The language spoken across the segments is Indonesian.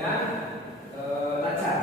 dengan lancar.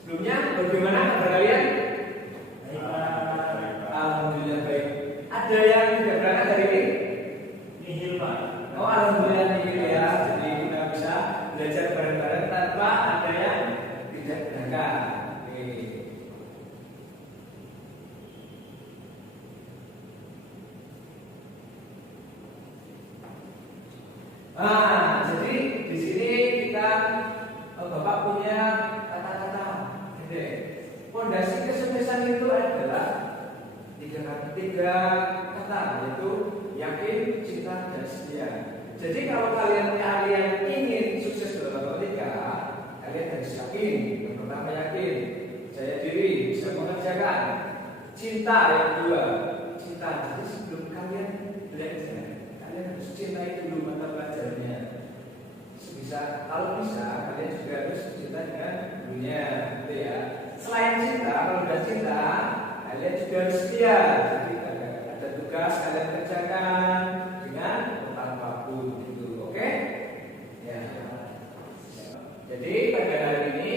Sebelumnya bagaimana kabar kalian? Alhamdulillah baik. Ada yang tidak berangkat hari ini? Nihil, Pak. Oh, alhamdulillah nihil ya. Jadi kita bisa belajar bareng-bareng tanpa ada yang tidak berangkat. Oke. Nah, jadi di sini kita Bapak punya kata-kata. Fondasi kesuksesan itu adalah tiga kata, yaitu yakin, cinta, dan setia. Jadi kalau kalian ingin sukses dalam matematika, kalian harus yakin. Yang pertama yakin, percaya diri, bisa mengerjakan. Cinta yang kedua, cinta. Jadi sebelum kalian belajar, kalian harus cintai dulu mata pelajarannya. Kalau bisa, kalian juga harus cinta dengan gurunya, gitu ya. Selain cinta, kalau sudah cinta, kalian juga harus setia. Jadi ada tugas kalian kerjakan dengan apapun, gitu, oke? Ya. Jadi pada hari ini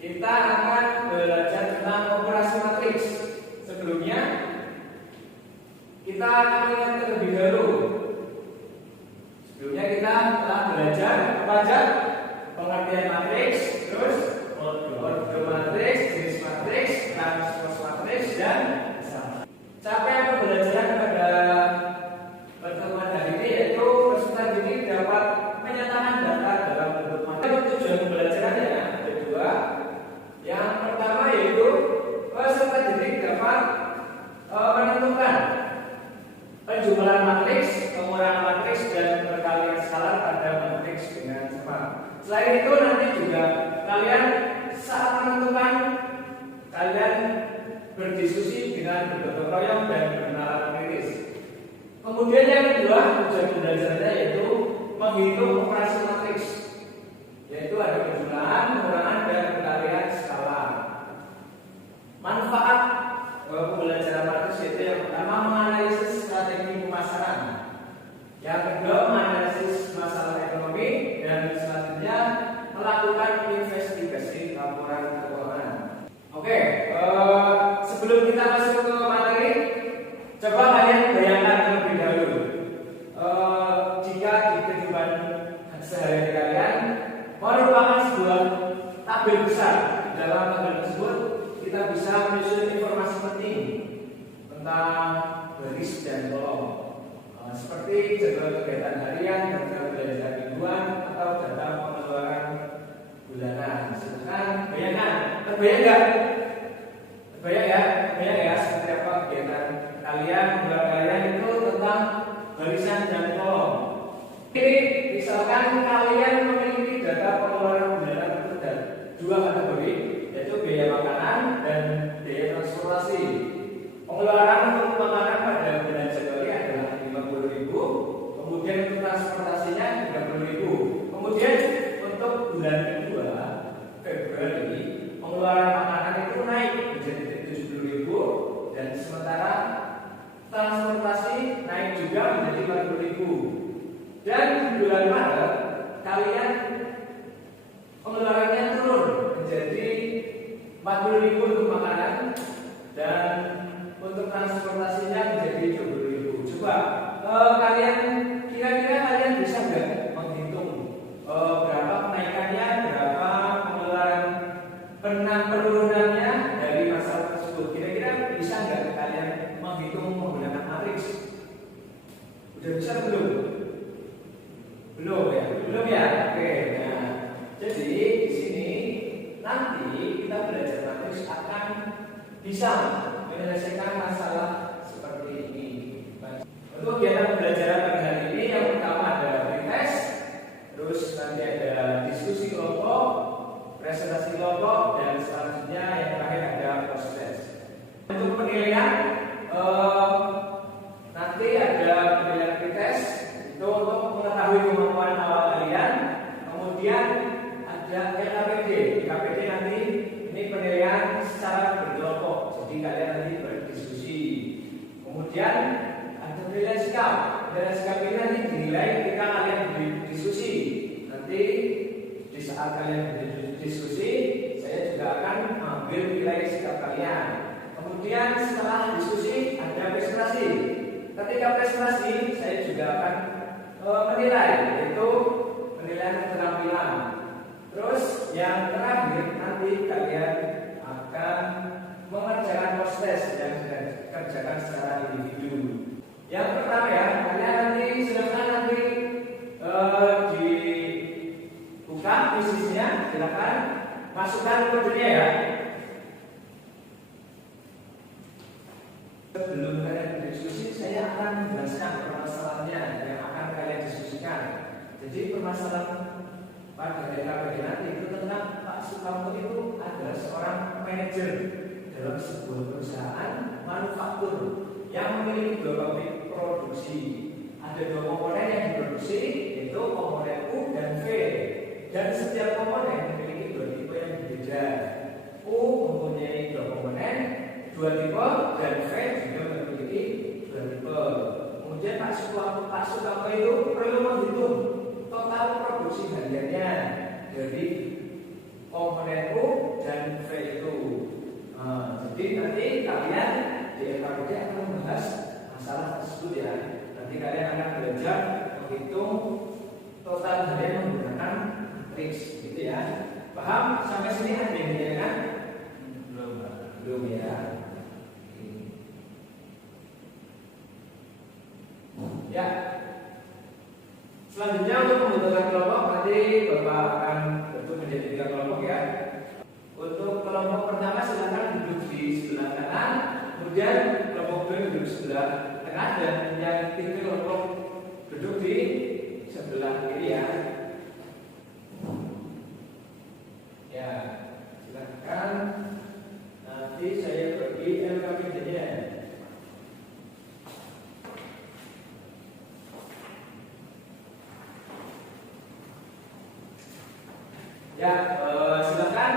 kita akan belajar tentang operasi matriks. Sebelumnya kita akan lihat terlebih dahulu. Sebelumnya kita telah belajar apa aja? Pengertian matriks, terus ordo matriks, jenis matriks, transpose matriks, dan capaian pembelajaran pada pertemuan hari ini yaitu peserta didik dapat menyatakan data dalam bentuk matriks. Tujuan pembelajarannya ada dua. Yang pertama yaitu peserta didik dapat menentukan penjumlahan matriks, pengurangan matriks, dan perkalian skalar pada matriks dengan sama. Selain itu nanti juga kalian saat menentukan, kalian berdiskusi dengan bergotong royong dan bernalar kritis. Kemudian yang kedua, tujuan pembelajarannya yaitu menghitung operasi matriks, yaitu ada penjumlahan, pengurangan, dan perkalian skala. Manfaat pembelajaran matriks yaitu yang pertama menganalisis strategi pemasaran, yang kedua menganalisis masalah ekonomi, dan selanjutnya melakukan investigasi laporan keuangan. Oke, sebelum kita masuk ke materi, coba kalian bayangkan terlebih dahulu, jika di kehidupan sehari-hari kalian merupakan sebuah tabel besar. Dalam tabel tersebut kita bisa menyusun informasi penting tentang baris dan kolom, seperti jadwal kegiatan harian, data belanja mingguan, atau data pengeluaran bulanan. Silakan bayangkan, terbayang nggak? Terbayang ya? Terbayang ya seperti apa kegiatan kalian, pengeluaran kalian itu tentang barisan dan kolom. Ini misalkan kalian memiliki data pengeluaran bulanan itu dan dua kategori, yaitu biaya makanan dan biaya transportasi. Pengeluaran untuk makanan pada bulan Januari adalah 50.000, kemudian untuk transportasinya 30.000. Kemudian untuk bulan kedua Februari, pengeluaran makanan itu naik menjadi 70.000 dan sementara transportasi naik juga menjadi 40.000. Dan di bulan Maret kalian pengeluarannya turun menjadi 40.000 untuk makanan dan untuk transportasinya menjadi 70.000. Coba kalian kira-kira kalian bisa nggak menghitung berapa kenaikannya, berapa pengeluaran penurunannya dari masalah tersebut? Kira-kira bisa nggak kalian menghitung menggunakan matriks? Udah bisa belum? Belum ya? Belum ya? Oke. Nah, jadi di sini nanti kita belajar matriks akan bisa menyelesaikan masalah seperti ini. Untuk kegiatan pembelajaran pada hari ini yang pertama ada pretest, terus nanti ada diskusi kelompok, presentasi kelompok, dan selanjutnya yang terakhir ada proses. Untuk penilaian nanti ada penilaian pretest itu untuk mengetahui kemampuan awal kalian. Kemudian ada LKPD. LKPD nanti ini penilaian secara berkelompok. Jadi kalian nanti berdiskusi sikap. Dan sikap ini nanti dinilai ketika kalian berdiskusi. Nanti di saat kalian berdiskusi, saya juga akan mengambil nilai sikap kalian. Kemudian setelah diskusi ada presentasi. Ketika presentasi, saya juga akan menilai, yaitu penilaian keterampilan. Terus yang terakhir nanti kalian akan mengerjakan proses yang sudah dikerjakan secara individu. Yang pertama ya, kalian nanti silakan nanti dibuka kuisisnya, silakan masukkan kodenya ya. Sebelum kalian berdiskusi, saya akan menjelaskan permasalahannya yang akan kalian diskusikan. Jadi permasalahan pada DKPD nanti itu tentang Pak Sukamto itu adalah seorang manajer dalam sebuah perusahaan manufaktur yang memiliki dua pabrik produksi. Ada dua komponen yang diproduksi, yaitu komponen U dan V. Dan setiap komponen memiliki dua tipe yang berbeda. U mempunyai dua komponen, dua tipe, dan V juga memiliki dua tipe. Kemudian Pak Sukamto itu perlu menghitung total produksi hariannya dari komponen U dan V itu. Jadi nanti kalian di FKBD akan membahas masalah tersebut ya. Nanti kalian akan belajar menghitung total harian menggunakan matriks, gitu ya. Paham? Sampai sini ada yang ditanyakan? Belum ya. Ya. Selanjutnya untuk membentukkan kelompok nanti Bapak akan bentuk menjadi 3 kelompok ya. Untuk kelompok pertama silakan duduk di sebelah kanan, kemudian kelompok kedua duduk di sebelah tengah, dan yang 3 kelompok duduk di sebelah kiri ya. Ya, silakan. Nanti saya bagi LKPD-nya. Ya, silakan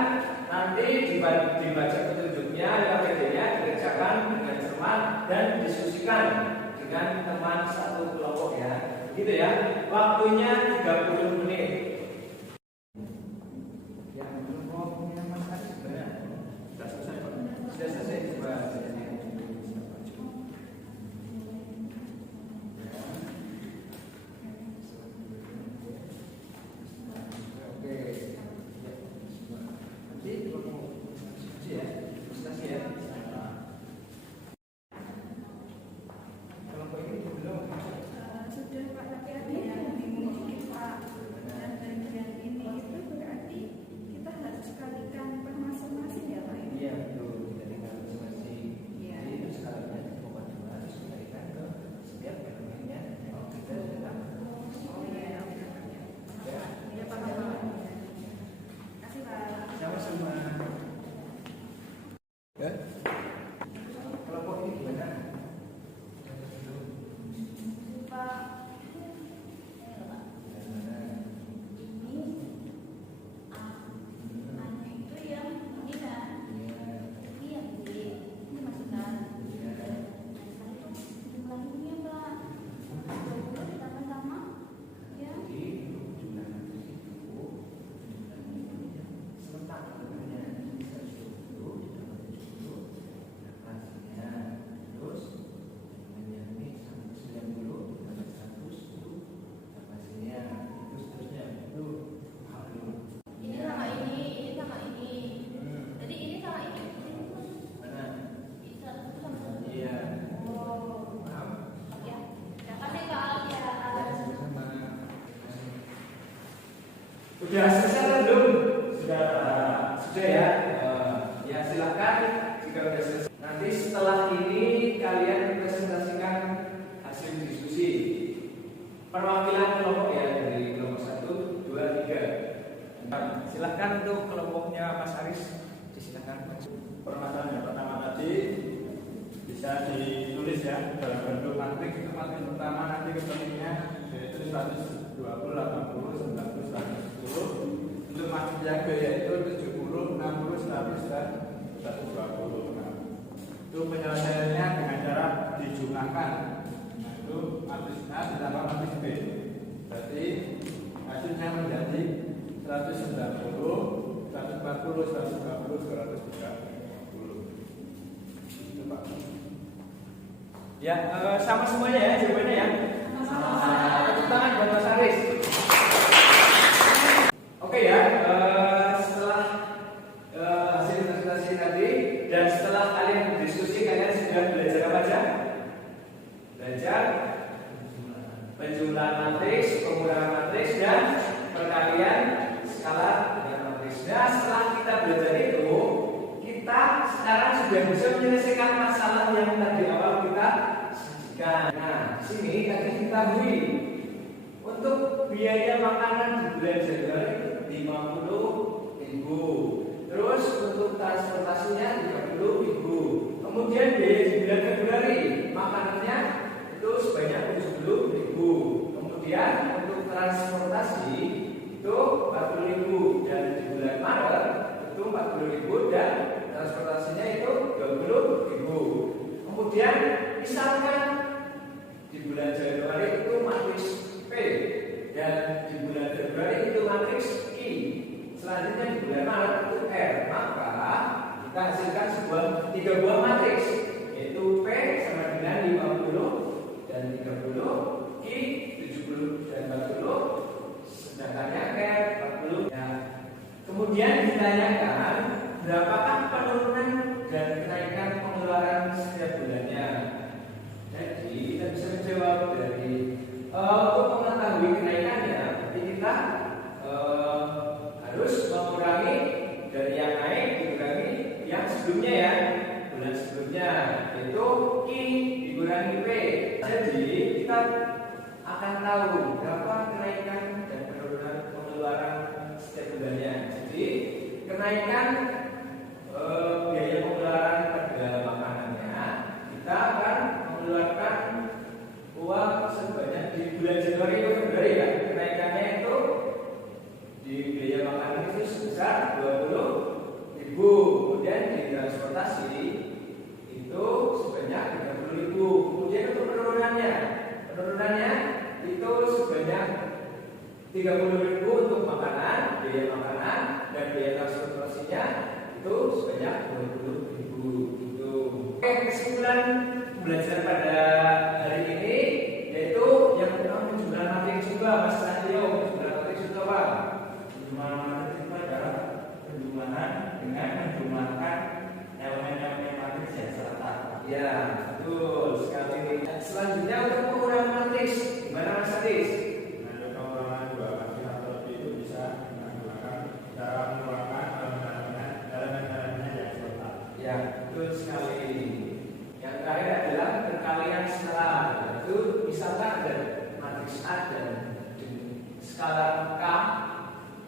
nanti dibaca petunjuknya, LKPD-nya dikerjakan dengan cermat dan diskusikan dengan teman satu kelompok ya. Gitu ya. Waktunya 30 menit. Yang kelompoknya Mas Haris sudah selesai Pak. Sudah selesai coba. Kelompok ini gimana? Sudah selesai atau belum? Sudah ya. Ya silakan jika sudah selesai. Nanti setelah ini kalian presentasikan hasil diskusi. Perwakilan kelompok ya dari kelompok 1, 2, 3. Silakan untuk kelompoknya Mas Haris. Silakan. Permasalahan yang pertama tadi bisa ditulis ya dalam bentuk matriks. Itu matriks pertama nanti ketemunya yaitu 120, 80, 90, 110. Untuk matriks yang kedua yaitu 70, 60, 100 dan 120. Itu penyelesaiannya dengan cara dijumlahkan. Nah, membentuk matris A ditambah matris B. Berarti hasilnya menjadi 190, 140, 150, 230. Itu Pak. Ya, sama semuanya ya jawabannya ya. Tepuk tangan buat Mas Aris. Oke ya, setelah hasil presentasi tadi dan setelah kalian berdiskusi, kalian sudah belajar apa aja? Belajar penjumlahan matriks, pengurangan matriks, dan perkalian skala dengan matriks. Nah, setelah kita belajar itu, kita sekarang sudah bisa menyelesaikan masalah yang tadi awal kita sajikan. Nah, sini tadi diketahui untuk biaya makanan di bulan Januari 50.000. Terus untuk transportasinya 30.000. Kemudian biaya di bulan Februari makanannya itu sebanyak 70.000. Kemudian untuk transportasi itu 40.000 dan di bulan Maret itu 40.000 dan transportasinya itu 20.000. Kemudian misalkan di bulan Januari itu matriks P dan di bulan Februari itu matriks I. Selanjutnya di bulan Maret itu R. Maka kita hasilkan tiga buah matriks, yaitu P sama dengan 50 dan 30, I 70 dan 40, sedangkannya R 40. Ya. Kemudian ditanyakan berapakah penurunan dan kenaikan pengeluaran setiap bulannya. Jadi kita bisa menjawab dari untuk mengetahui kenaikannya, berarti kita harus mengurangi dari yang naik dikurangi yang sebelumnya ya, bulan sebelumnya, yaitu I dikurangi P. Jadi kita akan tahu berapa kenaikan dan penurunan pengeluaran setiap bulannya. Jadi kenaikan biaya pengeluaran pada makanannya, kita akan mengeluarkan uang sebanyak di bulan Januari atau Februari ya. Kenaikannya itu di biaya makanan itu sebesar 20.000. Kemudian di transportasi itu sebanyak 30.000. Kemudian untuk penurunannya itu sebanyak 30.000 untuk makanan, biaya makanan, dan biaya transportasinya itu sebanyak 20.000. Itu. Oke, kesimpulan belajar pada hari ini yaitu yang pertama penjumlahan matriks juga. Mas Satrio, penjumlahan matriks itu apa? Penjumlahan matriks itu adalah penjumlahan dengan menjumlahkan elemen-elemen matriks yang serta. Ya, betul sekali. Selanjutnya untuk pengurangan matriks, gimana Mas Aris? Nah, pengurangan dua matriks atau lebih itu bisa menggunakan cara mengurangan elemen-elemennya yang serta. Ya, betul sekali. Yang terakhir adalah perkalian skala. Itu misalkan ada matriks A dan skala K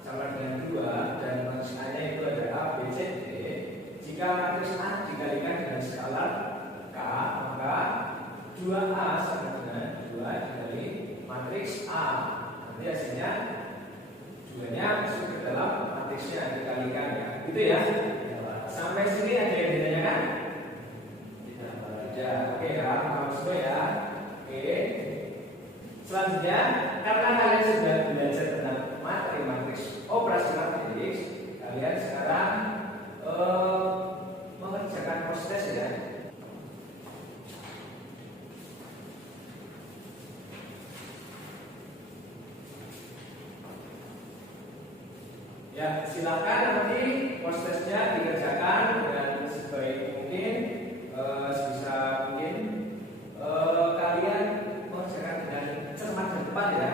sama dengan 2 dan matriks A-nya itu ada A, B, C, D. Jika matriks A dikalikan dengan skala K, maka 2A sama dengan 2 dikali matriks A. Nanti hasilnya 2-nya masuk ke dalam matriksnya dikalikan ya. Gitu ya. Sampai sini ada yang ditanyakan? Ya, oke ya, harus semua ya. Oke. Selanjutnya, karena kalian sudah belajar tentang materi matriks operasi matriks, kalian sekarang mengerjakan proses ya. Ya, silakan nanti prosesnya dikerjakan dengan sebaik mungkin. Sebisa mungkin kalian mengerjakan dengan cermat dan tepat ya.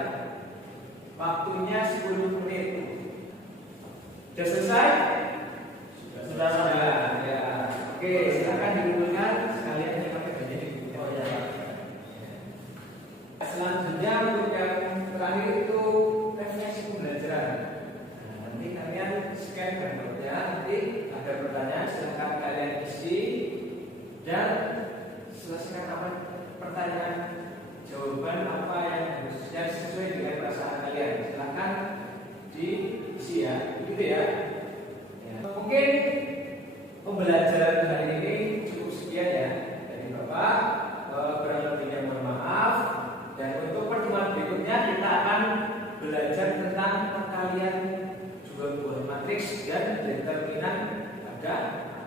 Waktunya 10 menit. Sudah selesai? Sudah selesai. Ya. Oke, silakan dikumpulkan sekalian aja pakai banyak dikumpulkan. Oh ya. Selanjutnya untuk yang terakhir itu refleksi pembelajaran. Nah, nanti kalian scan barcode-nya, nanti ada pertanyaan silakan kalian isi. Dan selesaikan apa pertanyaan jawaban apa yang harusnya sesuai dengan perasaan kalian. Silakan diisi ya, gitu ya. Mungkin pembelajaran hari ini cukup sekian ya dari Bapak. Kurang lebihnya mohon maaf. ada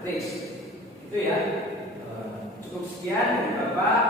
matriks. Itu ya. Cukup sekian dari Bapak.